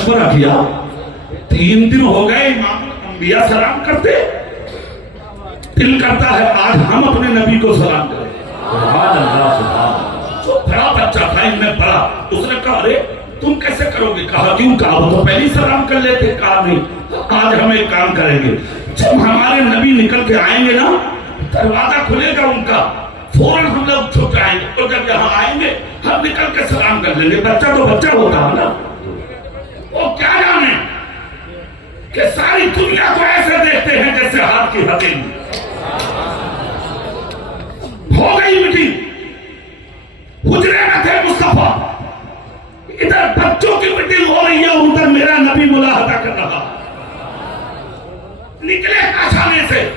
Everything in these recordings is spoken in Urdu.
مشورہ کیا 3 دن ہو گئے امام الانبیاء سلام کرتے، دل کرتا ہے آج ہم اپنے نبی کو سلام کریں۔ سبحان اللہ سبحان اللہ۔ جو بڑا بچہ تھا ان میں بڑا، اس نے کہا ارے تم کیسے کرو گے؟ کہا کیوں؟ کہا وہ تو پہلے سلام کر لیتے۔ کہا نہیں، آج ہم ایک کام کریں گے، جب ہمارے نبی نکل کے آئیں گے نا دروازہ کھلے گا ان کا، فوراً ہم لوگ چھپ جائیں گے، اور جب یہاں آئیں گے ہم نکل کے سلام کر لیں گے۔ بچہ تو بچہ ہوتا ہے نا، وہ کیا جانے کہ ساری دنیا کو ایسے دیکھتے ہیں جیسے ہاتھ کی ہتھیلی۔ ہو گئی میٹنگ، حجرے میں تھے مصطفیٰ، ادھر بچوں کی میٹنگ ہو رہی ہے اور ادھر میرا نبی ملاحظہ کر رہا۔ نکلے کاشانے سے،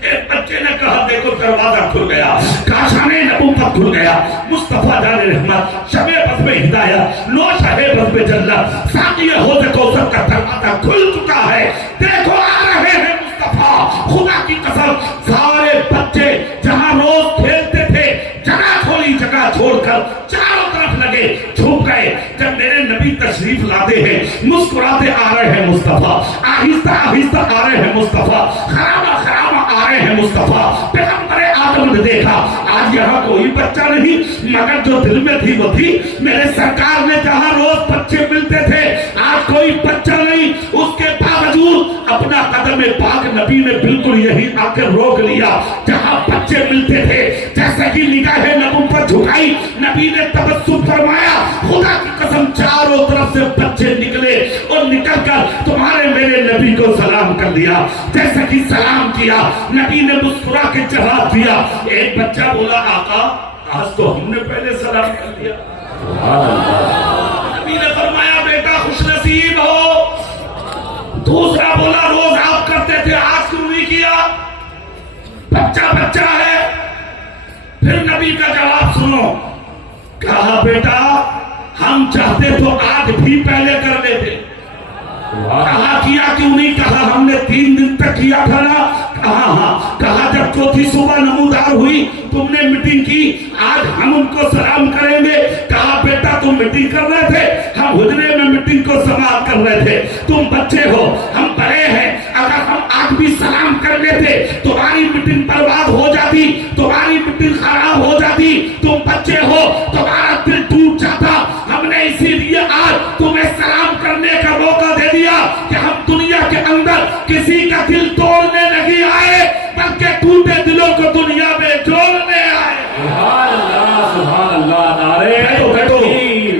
ایک بچے نے کہا دیکھو دروازہ کھل گیا، کاشانے نبوت کھل گیا، مصطفیٰ جان رحمت، شب بزم ہدایت، نوش ہے بزم جنت، ساقی حوض کوثر کا دروازہ کھل چکا ہے، دیکھو آ رہے ہیں مصطفیٰ۔ خدا کی قسم سارے بچے جہاں روز کھیلتے تھے جگہ کھولی، جگہ چھوڑ کر چاروں طرف لگے، چھپ گئے۔ جب میرے نبی تشریف لاتے ہیں مسکراتے آ رہے ہیں مصطفیٰ، آہستہ آہستہ آ رہے ہیں مصطفیٰ، خرابہ خرابہ آ رہے ہیں مصطفیٰ۔ پیغمبر آدم نے دیکھا آج یہاں کوئی بچہ نہیں، مگر جو دل میں تھی وہ تھی۔ میرے سرکار نے جہاں روز بچے ملتے تھے آج کوئی بچہ نہیں، اس کے باوجود اپنا قدم پاک نبی نے بالکل یہی آ کر روک لیا جہاں بچے ملتے تھے۔ جیسے کہ نگاہ نبوت جھکائی، نبی نے تبسم فرمایا، خدا کی قسم چاروں طرف سے بچے نکلے اور نکل کر تمہارے میرے نبی کو سلام کر دیا۔ جیسے کہ سلام کیا، نبی نے مسکرا کے جواب دیا۔ ایک بچہ بولا آقا آج تو ہم نے پہلے سلام کر دیا۔ نبی نے فرمایا بیٹا خوش نصیب ہو۔ دوسرا بولا روز آپ کرتے تھے آج کیوں نہیں کیا؟ بچہ بچہ ہے۔ پھر نبی کا جواب سنو، کہا بیٹا ہم چاہتے تو آج بھی پہلے کر لیتے۔ کہا کیا کیوں نہیں؟ کہا ہم نے 3 دن تک کیا تھا نا۔ کہا ہاں۔ کہا جب چوتھی صبح نمودار ہوئی تم نے میٹنگ کی، آج ہم ان کو سلام کریں گے۔ کہا بیٹا تم میٹنگ کر رہے تھے، ہم حجرے میں میٹنگ کو سماعت کر رہے تھے، تم بچے ہو ہم بڑے ہیں، اگر ہم آج بھی سلام کر لیتے تمہاری میٹنگ برباد ہو جاتی، تمہاری میٹنگ خراب ہو جاتی، تم بچے ہو تمہارا دل ٹوٹ جاتا۔ ہم نے اسی لیے آج تمہیں سلام کرنے کا موقع دے دیا کہ ہم دنیا کے اندر کسی کا دل توڑنے نہیں آئے بلکہ ٹوٹے دلوں کو دنیا میں جوڑنے آئے۔ سبحان اللہ سبحان اللہ۔ نعرے تکبیر،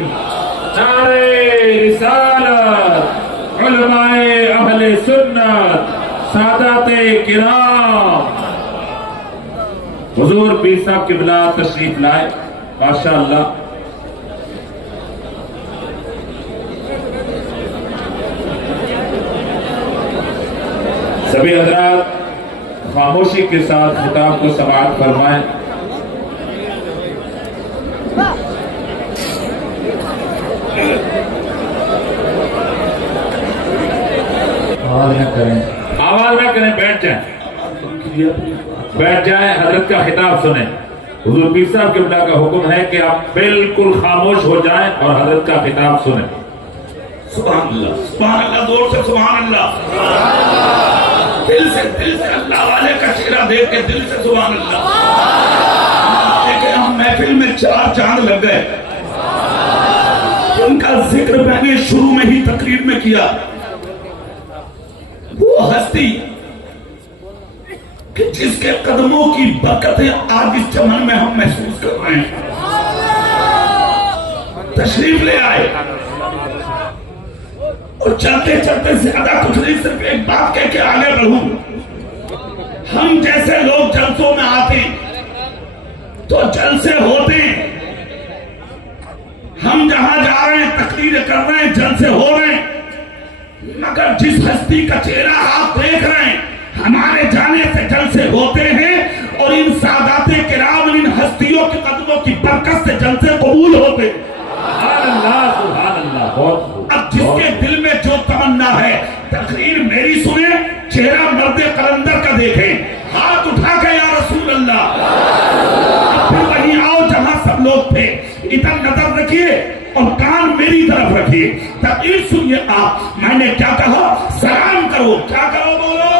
نعرے رسالت، علماء اہل سنت، سادات کرام، حضور پیر صاحب قبلہ تشریف لائے۔ ماشاءاللہ سبھی حضرات خاموشی کے ساتھ خطاب کو سماعت فرمائیں۔ آواز نہ کریں، بیٹھ جائیں، بیٹھ جائیں، حضرت کا خطاب سنیں۔ حضور پیر صاحب قبلہ کا حکم ہے کہ آپ بالکل خاموش ہو جائیں اور حضرت کا خطاب سنیں۔ سبحان اللہ سبحان اللہ، زور سے سبحان اللہ، دل سے اللہ والے کا چہرہ دیکھ کے دل سے سبحان اللہ۔ دیکھیں ہم محفل میں 4 چاند لگ گئے، ان کا ذکر میں نے شروع میں ہی تقریر میں کیا۔ وہ ہستی کہ جس کے قدموں کی برکتیں آج اس چمن میں ہم محسوس کر رہے ہیں، تشریف لے آئے اور چلتے چلتے زیادہ کچھ نہیں، صرف ایک بات کہہ کے آگے بڑھوں۔ ہم جیسے لوگ جلسوں میں آتے تو جلسے ہوتے، ہم جہاں جا رہے ہیں تقریر کر رہے ہیں، جلسے ہو رہے ہیں، مگر جس ہستی کا چہرہ آپ دیکھ رہے ہیں ہمارے جانے سے جلسے ہوتے ہیں، اور ان سادات کرام، ان ہستیوں کے قدموں کی برکت سے جلسے قبول ہوتے ہیں۔ سبحان اللہ سبحان اللہ۔ بہت اب جس کے دل میں جو تمنا ہے تقریر میری سنیں، چہرہ مرد قلندر کا دیکھیں، ہاتھ اٹھا کے یا رسول اللہ، پھر وہیں آؤ جہاں سب لوگ تھے، ادھر نظر رکھیے اور کان میری طرف رکھیے۔ رہیے. تقریر سنیے آپ. میں نے کیا کہا؟ سلام کرو. کیا کرو بولو؟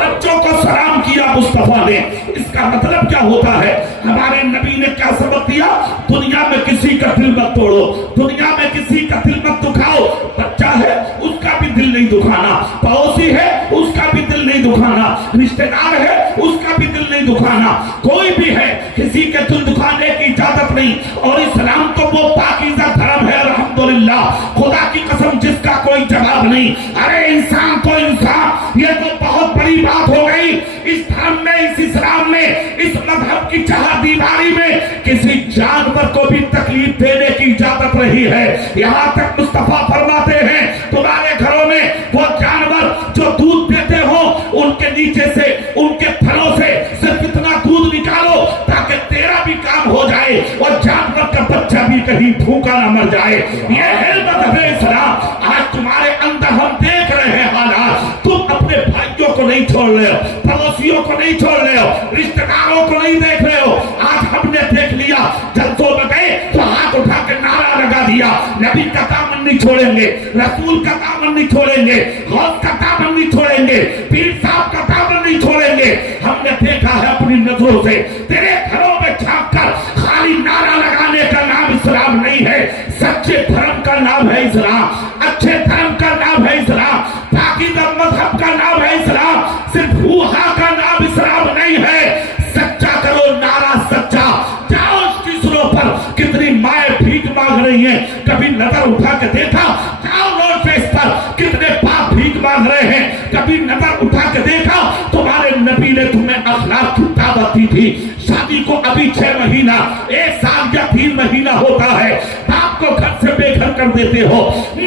بچوں کو سلام کیا مصطفیٰ نے. اس کا مطلب کیا ہوتا ہے؟ ہمارے نبی نے کیا سبق دیا؟ دنیا میں کسی کا دل مت توڑو, دنیا میں کسی کا دل مت دکھاؤ. بچہ ہے اس کا بھی دل نہیں دکھانا, پڑوسی ہے اس کا بھی دل نہیں دکھانا, رشتہ دار ہے اس کا بھی دل نہیں دکھانا. کوئی بھی ہے کسی کے دل دکھانے کی اجازت نہیں. اور اسلام تو وہ پاکیزہ دھرم ہے الحمدللہ, خدا کی قسم جس کا کوئی جواب نہیں. ارے انسان تو انسان, یہ تو بہت بڑی بات ہو گئی. اس دھرم میں, اس اسلام میں, اس مذہب کی چہار دیواری میں کسی جانور کو بھی تکلیف دینے کی اجازت نہیں ہے. یہاں تک مصطفیٰ فرماتے ہیں تمہارے گھروں میں وہ جانور جو دودھ دیتے ہو ان کے نیچے سے, ان کے تھنوں سے صرف اتنا دودھ نکالو تاکہ تیرا بھی کام ہو جائے اور جانور کا بچہ بھی کہیں بھوکا نہ مر جائے. یہ ہے مذہب اسلام. آج تمہارے اندر ہم دیکھ رہے ہیں حالات. تم اپنے بھائیوں کو نہیں چھوڑ رہے ہو, پڑوسیوں کو نہیں چھوڑ رہے ہو, رشتہ داروں کو نہیں دیکھ رہے ہو. آج ہم نے دیکھ لیا جلسوں میں گئے تو ہاتھ اٹھا کے نعرہ لگا دیا نبی کا دامن نہیں چھوڑیں گے, رسول کا دامن نہیں چھوڑیں گے, غوث کا دامن نہیں چھوڑیں گے, پیر صاحب کا دامن نہیں چھوڑیں گے. ہم نے دیکھا ہے اپنی نظروں سے. تیرے گھروں میں جھانک کر خالی نعرہ لگانے کا نام اسلام نہیں ہے. سچے دھرم کا نام ہے اسلام, اچھے دھرم کا نام ہے اسلام, پاکیزہ مذہب کا نام ہے اسلام. صرف ہوا کا نام اسلام نہیں ہے. سچا کرو نعرہ سچا. جاؤ اسٹیشنوں پر کتنی مائیں بھیک مانگ رہی ہیں, کبھی نظر اٹھا کے دیکھا؟ جاؤ روڈ فیس پر کتنے باپ بھیک مانگ رہے ہیں, کبھی نظر اٹھا کے دیکھا؟ تمہارے نبی نے تمہیں اخلاق کی دعوت دی تھی. شادی کو ابھی 6 مہینہ, 1 سال یا 3 مہینہ ہوتا ہے, باپ کو گھر سے بے گھر کر دیتے ہو,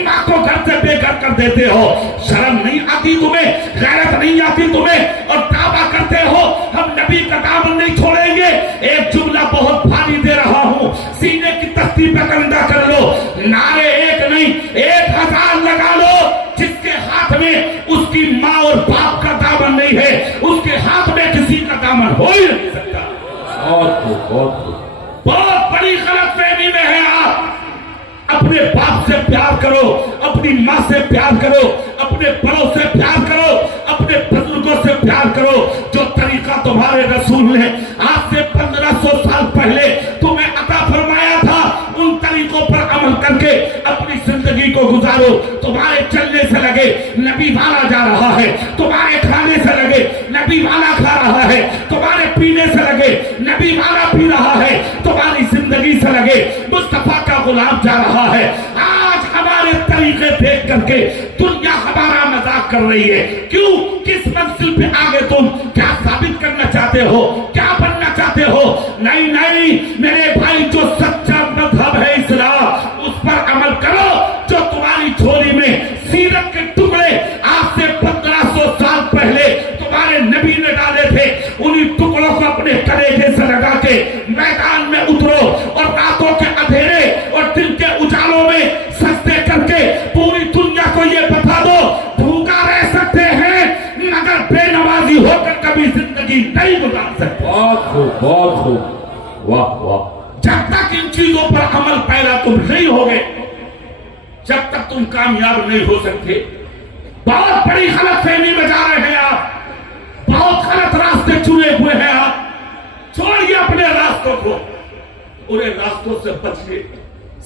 ماں کو گھر سے بے گھر کر دیتے ہو. شرم نہیں آتی تمہیں, غیرت نہیں آتی تمہیں, اور دعویٰ کرتے ہو ہم نبی کا دامن نہیں چھوڑیں گے. ایک جملہ بہت بھاری دے رہا ہوں, سینے کی تختی پہ کندہ کر لو. نعرے ایک نہیں 1000 لگا لو. جس کے ہاتھ میں اس کی ماں اور باپ کا دامن نہیں ہے, اس کے ہاتھ میں کسی کا دامن ہو ہی نہیں سکتا. بہت بڑی غلط فہمی میں ہے آپ. اپنے باپ سے پیار کرو, اپنی ماں سے پیار کرو, اپنے بڑوں سے پیار کرو, اپنے بزرگوں سے پیار کرو. جو طریقہ تمہارے رسول نے آج سے 1500 سال پہلے تمہیں عطا فرمایا تھا, ان طریقوں پر عمل کر کے اپنی زندگی کو گزارو. تمہارے چلنے سے لگے نبی والا جا رہا ہے, تمہارے کھانے سے لگے نبی والا کھا رہا ہے, تمہارے پینے سے لگے نبی والا پی رہا ہے, تمہاری زندگی سے لگے مصطفیٰ کا غلام جا رہا ہے. آج ہمارے طریقے دیکھ کر کے دنیا ہمارا مذاق کر رہی ہے. کیوں؟ کس منزل پہ آگے تم کیا ثابت کرنا چاہتے ہو, کیا بننا چاہتے ہو؟ نہیں نہیں میرے بھائی, جو سچا مذہب ہے اسلام اس پر عمل کرو. جو تمہاری جھولی میں سیرت کے ٹکڑے آج سے 1500 سال پہلے تمہارے نبی نے ڈالے تھے, انہی ٹکڑوں کو اپنے کلیجے سے لگا کے میدان میں اترو, اور راتوں کے اندھیرے اور دن کے اجالوں میں سجدے کر کے پوری دنیا کو یہ بتا دو بھوکا رہ سکتے ہیں مگر بے نمازی ہو کر کبھی زندگی نہیں گزار سکتے. بہت خوب, بہت خوب, واہ واہ. جب تک ان چیزوں پر عمل پیرا تم نہیں ہوگے, جب تک تم کامیاب نہیں ہو سکتے. بہت بڑی غلط فہمی میں جا رہے ہیں آپ, بہت غلط راستے چنے ہوئے ہیں آپ. چھوڑیے اپنے راستوں کو, انہیں راستوں سے بچیے,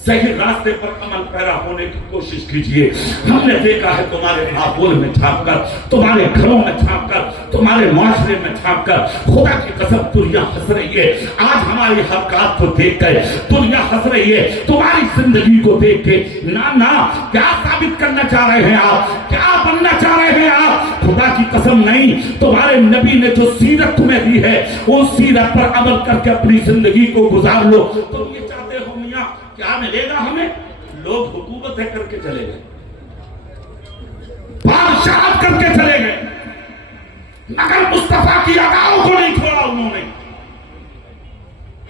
صحیح راستے پر عمل پیرا ہونے کی کوشش کیجیے. ہم نے دیکھا ہے تمہارے ماحول میں چھاپ کر, تمہارے گھروں میں چھاپ کر, تمہارے معاشرے میں چھاپ کر, خدا کی قسم دنیا ہنس رہی ہے. آج ہماری حرکات کو دیکھ کر دنیا ہنس رہی ہے, تمہاری زندگی کو دیکھ کے. نا کیا ثابت کرنا چاہ رہے ہیں آپ, کیا بننا چاہ رہے ہیں آپ؟ خدا کی قسم نہیں. تمہارے نبی نے جو سیرت تمہیں دی ہے اس سیرت پر عمل کر کے اپنی زندگی کو گزار لو. تم یہ چاہتے ہو میاں کیا ملے گا ہمیں؟ لوگ حکومتیں کر کے چلے گئے, بادشاہت کر کے چلے گئے, مگر مصطفیٰ کی اداؤں کو نہیں چھوڑا انہوں نے.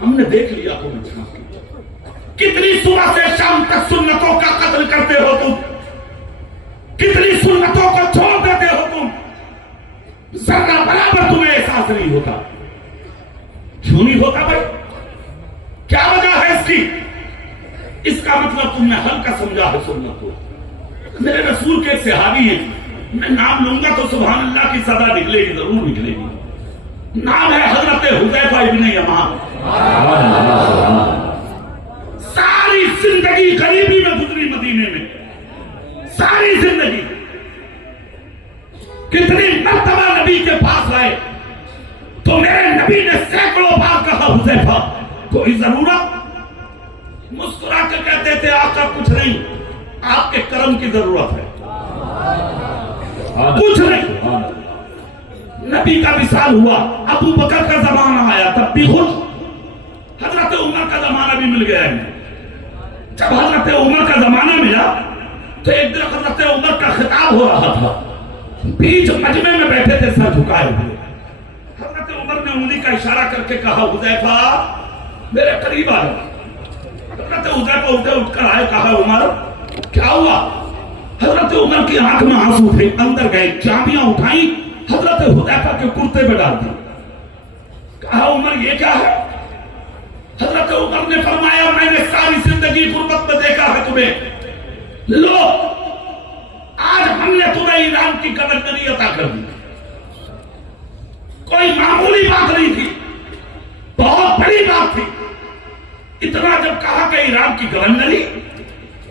ہم نے دیکھ لیا تمہیں چھاپ کے, کتنی صبح سے شام تک سنتوں کا قتل کرتے ہو تم, کتنی سنتوں کو چھوڑ دیتے ہو تم, ذرا برابر تمہیں احساس نہیں ہوتا. نہیں ہوتا بھائی؟ کیا وجہ ہے اس کی؟ اس کا مطلب تم نے حل کا سمجھا ہے سنت کو. میرے رسول کے ایک صحابی ہیں, میں نام لوں گا تو سبحان اللہ کی صدا نکلے گی, ضرور نکلے گی. نام ہے حضرت حذیفہ ابن یمان. ساری زندگی غریبی میں گزری مدینے میں, ساری زندگی. کتنی مرتبہ نبی کے پاس آئے تو میرے نبی نے سینکڑوں بار کہا حذیفہ کوئی ضرورت؟ مسکرا کے کہتے تھے آقا کچھ نہیں, آپ کے کرم کی ضرورت ہے, کچھ نہیں. نبی کا وصال ہوا, ابو بکر کا زمانہ آیا, تب بھی خوش. حضرت عمر کا زمانہ بھی مل گیا ہے. جب حضرت عمر کا زمانہ ملا تو ایک دن حضرت عمر کا خطاب ہو رہا تھا, بیچ مجمع میں بیٹھے تھے سر جھکائے ہوئے. حضرت عمر نے انگلی کا اشارہ کر کے کہا حذیفہ میرے قریب آ جاؤ. حضرت حذیفہ اٹھ کر آئے, کہا عمر کیا ہوا؟ حضرت عمر کی آنکھ میں آنسو تھے, اندر گئے, چابیاں اٹھائیں, حضرت حذیفہ کے کرتے پہ ڈال دی. کہا عمر یہ کیا ہے؟ حضرت عمر نے فرمایا میں نے ساری زندگی غربت میں دیکھا ہے تمہیں, لو آج ہم نے تمہیں ایران کی گورنری عطا کر دی. کوئی معمولی بات نہیں تھی, بہت بڑی بات تھی. اتنا جب کہا کہ ایران کی گورنری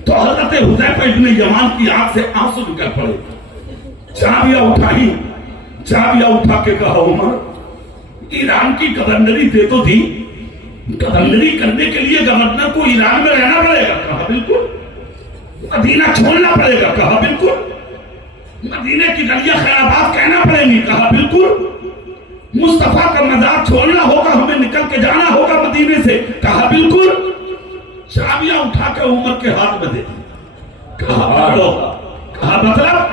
تو حضرت حذیفہ ابن یمان کی آنکھ سے آنسو نکل پڑے. چابیاں اٹھائی, چابیاں اٹھا کے کہا عمر ایران کی گورنری دے تو دی, گورنری کرنے کے لیے گورنر کو ایران میں رہنا پڑے گا. کہا بالکل. مدینہ چھوڑنا پڑے گا. کہا بالکل. مدینے کی گلیاں خیرات کہنا پڑے گی. کہا بالکل. مصطفیٰ کا مزار چھوڑنا ہوگا, ہمیں نکل کے جانا ہوگا مدینے سے. کہا بالکل. چابیاں اٹھا کے عمر کے ہاتھ میں دے دی. کہا مطلب